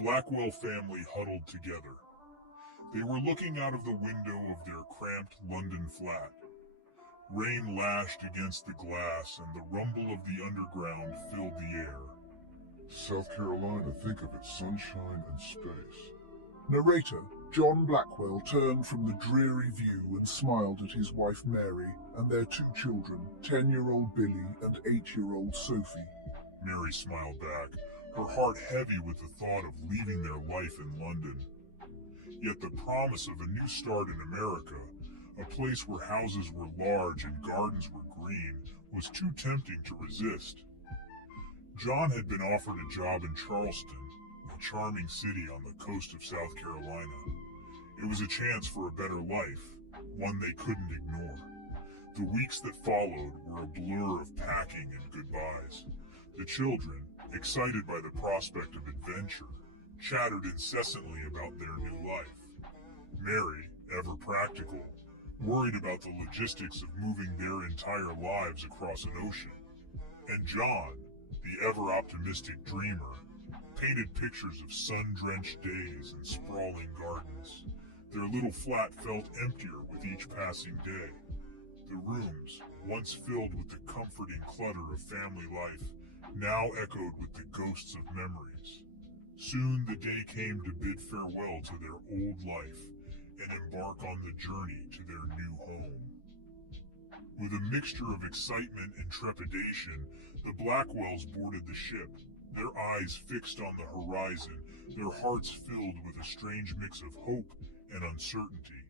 Blackwell family huddled together. They were looking out of the window of their cramped London flat. Rain lashed against the glass and the rumble of the underground filled the air. South Carolina, think of it, sunshine and space. Narrator John Blackwell turned from the dreary view and smiled at his wife Mary and their two children, 10-year-old Billy and 8-year-old Sophie. Mary smiled back, her heart heavy with the thought of leaving their life in London. Yet the promise of a new start in America, a place where houses were large and gardens were green, was too tempting to resist. John had been offered a job in Charleston, a charming city on the coast of South Carolina. It was a chance for a better life, one they couldn't ignore. The weeks that followed were a blur of packing and goodbyes. The children, excited by the prospect of adventure, chattered incessantly about their new life. Mary, ever practical, worried about the logistics of moving their entire lives across an ocean. And John, the ever-optimistic dreamer, painted pictures of sun-drenched days and sprawling gardens. Their little flat felt emptier with each passing day. The rooms, once filled with the comforting clutter of family life, now echoed with the ghosts of memories. Soon the day came to bid farewell to their old life and embark on the journey to their new home. With a mixture of excitement and trepidation, the Blackwells boarded the ship, their eyes fixed on the horizon, their hearts filled with a strange mix of hope and uncertainty.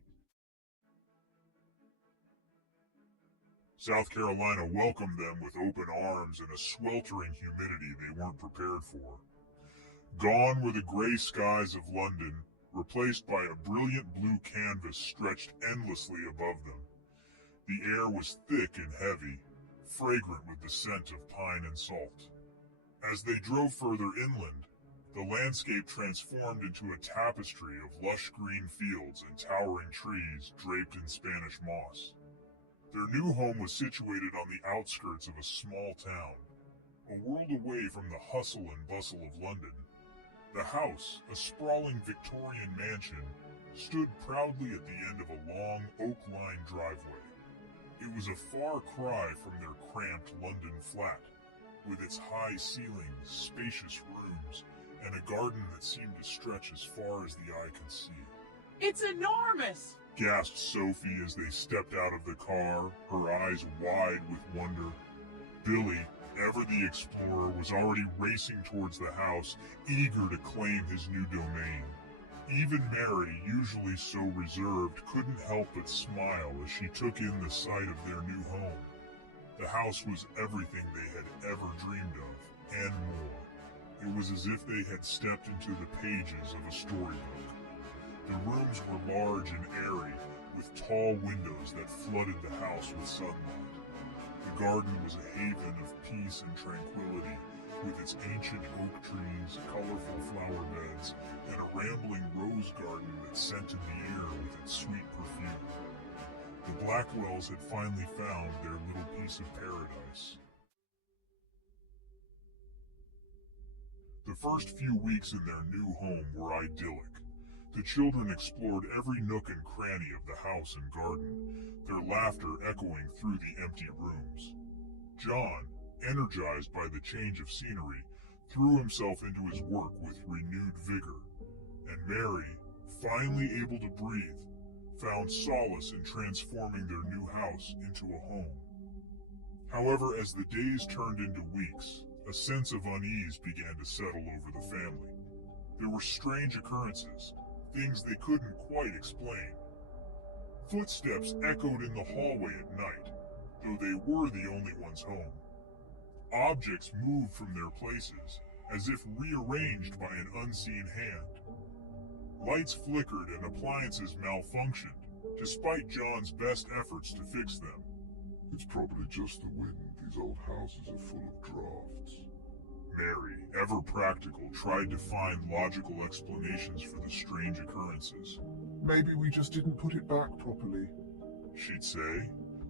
South Carolina welcomed them with open arms and a sweltering humidity they weren't prepared for. Gone were the gray skies of London, replaced by a brilliant blue canvas stretched endlessly above them. The air was thick and heavy, fragrant with the scent of pine and salt. As they drove further inland, the landscape transformed into a tapestry of lush green fields and towering trees draped in Spanish moss. Their new home was situated on the outskirts of a small town, a world away from the hustle and bustle of London. The house, a sprawling Victorian mansion, stood proudly at the end of a long oak-lined driveway. It was a far cry from their cramped London flat, with its high ceilings, spacious rooms, and a garden that seemed to stretch as far as the eye could see. It's enormous! Gasped Sophie as they stepped out of the car, her eyes wide with wonder. Billy, ever the explorer, was already racing towards the house, eager to claim his new domain. Even Mary, usually so reserved, couldn't help but smile as she took in the sight of their new home. The house was everything they had ever dreamed of, and more. It was as if they had stepped into the pages of a storybook. The rooms were large and airy, with tall windows that flooded the house with sunlight. The garden was a haven of peace and tranquility, with its ancient oak trees, colorful flower beds, and a rambling rose garden that scented the air with its sweet perfume. The Blackwells had finally found their little piece of paradise. The first few weeks in their new home were idyllic. The children explored every nook and cranny of the house and garden, their laughter echoing through the empty rooms. John, energized by the change of scenery, threw himself into his work with renewed vigor, and Mary, finally able to breathe, found solace in transforming their new house into a home. However, as the days turned into weeks, a sense of unease began to settle over the family. There were strange occurrences, things they couldn't quite explain. Footsteps echoed in the hallway at night, though they were the only ones home. Objects moved from their places, as if rearranged by an unseen hand. Lights flickered and appliances malfunctioned, despite John's best efforts to fix them. It's probably just the wind. These old houses are full of drafts. Mary, ever practical, tried to find logical explanations for the strange occurrences. Maybe we just didn't put it back properly, she'd say,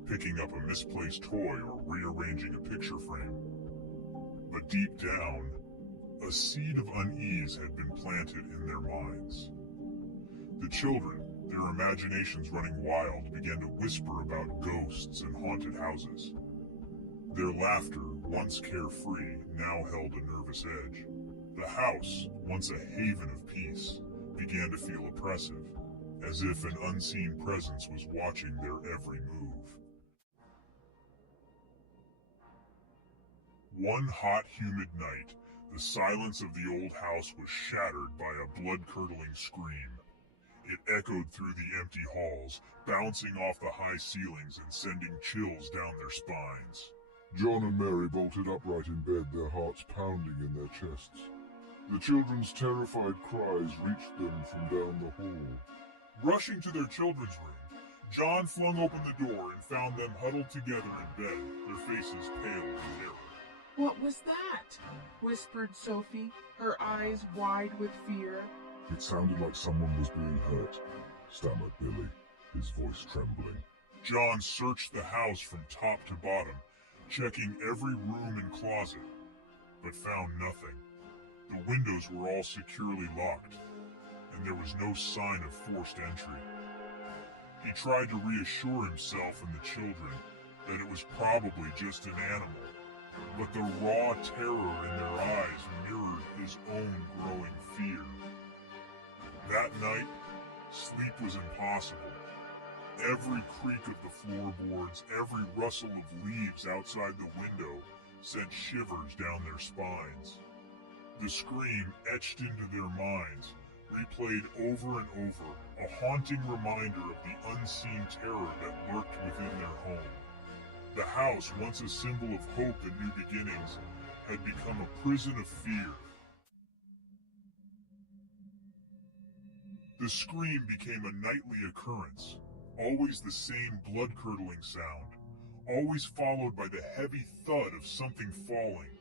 picking up a misplaced toy or rearranging a picture frame. But deep down, A seed of unease had been planted in their minds. The children, their imaginations running wild, began to whisper about ghosts and haunted houses. Their laughter, once carefree, now held a nervous edge. The house, once a haven of peace, began to feel oppressive, as if an unseen presence was watching their every move. One hot, humid night, the silence of the old house was shattered by a blood-curdling scream. It echoed through the empty halls, bouncing off the high ceilings and sending chills down their spines. John and Mary bolted upright in bed, their hearts pounding in their chests. The children's terrified cries reached them from down the hall. Rushing to their children's room, John flung open the door and found them huddled together in bed, their faces pale with terror. What was that? Whispered Sophie, her eyes wide with fear. It sounded like someone was being hurt, stammered Billy, his voice trembling. John searched the house from top to bottom, checking every room and closet, but found nothing. The windows were all securely locked, and there was no sign of forced entry. He tried to reassure himself and the children that it was probably just an animal, but the raw terror in their eyes mirrored his own growing fear. That night, sleep was impossible. Every creak of the floorboards, every rustle of leaves outside the window sent shivers down their spines. The scream etched into their minds, replayed over and over, a haunting reminder of the unseen terror that lurked within their home. The house, once a symbol of hope and new beginnings, had become a prison of fear. The scream became a nightly occurrence, always the same blood-curdling sound, always followed by the heavy thud of something falling.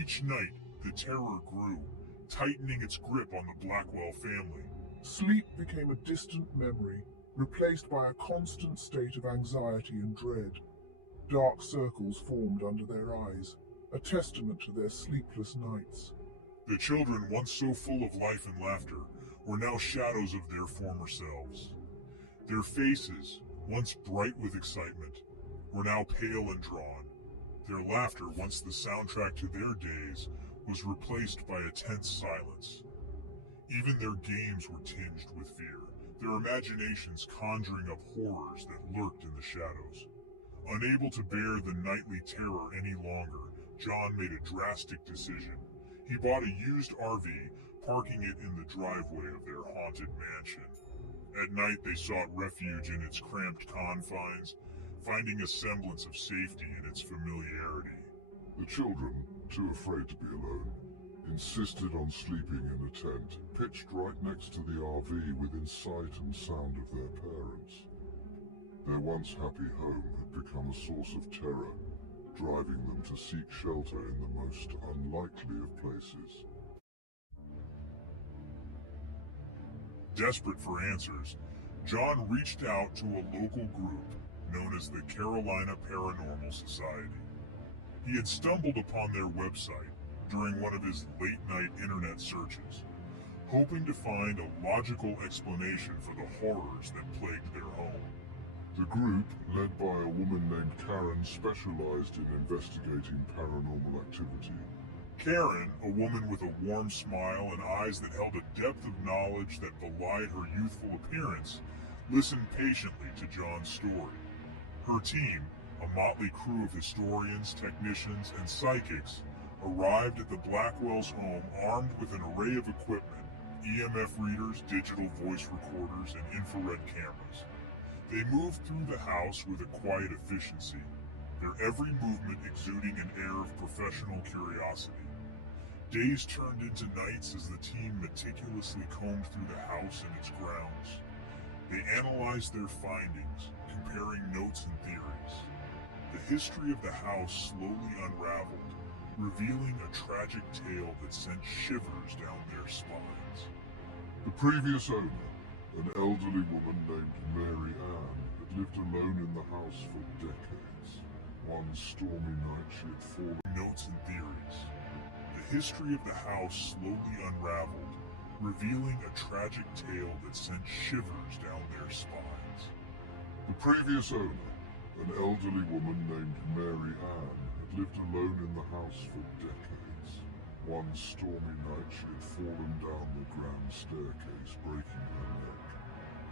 Each night, the terror grew, tightening its grip on the Blackwell family. Sleep became a distant memory, replaced by a constant state of anxiety and dread. Dark circles formed under their eyes, a testament to their sleepless nights. The children, once so full of life and laughter, were now shadows of their former selves. Their faces, once bright with excitement, were now pale and drawn. Their laughter, once the soundtrack to their days, was replaced by a tense silence. Even their games were tinged with fear, their imaginations conjuring up horrors that lurked in the shadows. Unable to bear the nightly terror any longer, John made a drastic decision. He bought a used RV, parking it in the driveway of their haunted mansion. At night, they sought refuge in its cramped confines, finding a semblance of safety in its familiarity. The children, too afraid to be alone, insisted on sleeping in a tent, pitched right next to the RV within sight and sound of their parents. Their once happy home had become a source of terror, driving them to seek shelter in the most unlikely of places. Desperate for answers, John reached out to a local group known as the Carolina Paranormal Society. He had stumbled upon their website during one of his late-night internet searches, hoping to find a logical explanation for the horrors that plagued their home. The group, led by a woman named Karen, specialized in investigating paranormal activity. Karen, a woman with a warm smile and eyes that held a depth of knowledge that belied her youthful appearance, listened patiently to John's story. Her team, a motley crew of historians, technicians, and psychics, arrived at the Blackwell's home armed with an array of equipment, EMF readers, digital voice recorders, and infrared cameras. They moved through the house with a quiet efficiency, their every movement exuding an air of professional curiosity. Days turned into nights as the team meticulously combed through the house and its grounds. They analyzed their findings, comparing notes and theories. The history of the house slowly unraveled, revealing a tragic tale that sent shivers down their spines. The previous owner, an elderly woman named Mary Ann, had lived alone in the house for decades. One stormy night she had fallen. Notes and theories. The history of the house slowly unraveled, revealing a tragic tale that sent shivers down their spines. The previous owner, an elderly woman named Mary Ann, had lived alone in the house for decades. One stormy night she had fallen down the grand staircase, breaking her neck.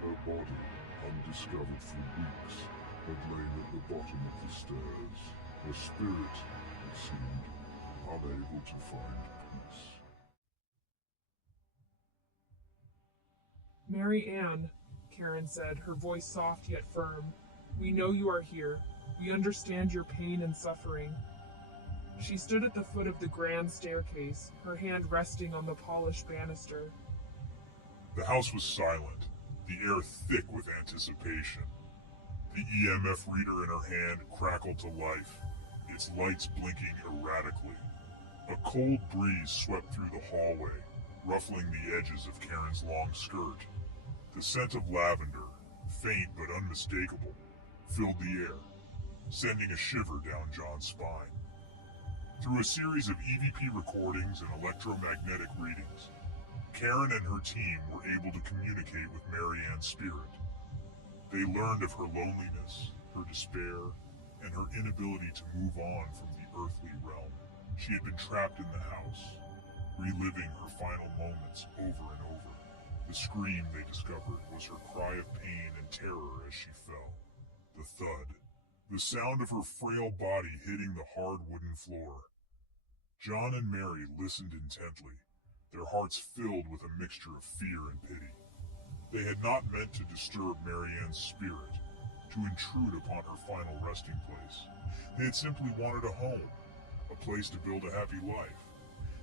Her body, undiscovered for weeks, had lain at the bottom of the stairs. Her spirit, it seemed, unable to find peace. Mary Ann, Karen said, her voice soft yet firm. We know you are here. We understand your pain and suffering. She stood at the foot of the grand staircase, her hand resting on the polished banister. The house was silent, the air thick with anticipation. The EMF reader in her hand crackled to life, its lights blinking erratically. A cold breeze swept through the hallway, ruffling the edges of Karen's long skirt. The scent of lavender, faint but unmistakable, filled the air, sending a shiver down John's spine. Through a series of EVP recordings and electromagnetic readings, Karen and her team were able to communicate with Mary Ann's spirit. They learned of her loneliness, her despair, and her inability to move on from the earthly realm. She had been trapped in the house, reliving her final moments over and over. The scream, they discovered, was her cry of pain and terror as she fell. The thud, the sound of her frail body hitting the hard wooden floor. John and Mary listened intently, their hearts filled with a mixture of fear and pity. They had not meant to disturb Mary Ann's spirit, to intrude upon her final resting place. They had simply wanted a home, a place to build a happy life.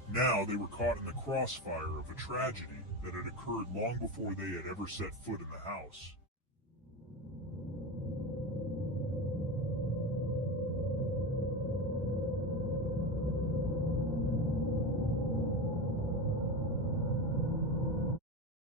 Now they were caught in the crossfire of a tragedy that had occurred long before they had ever set foot in the house.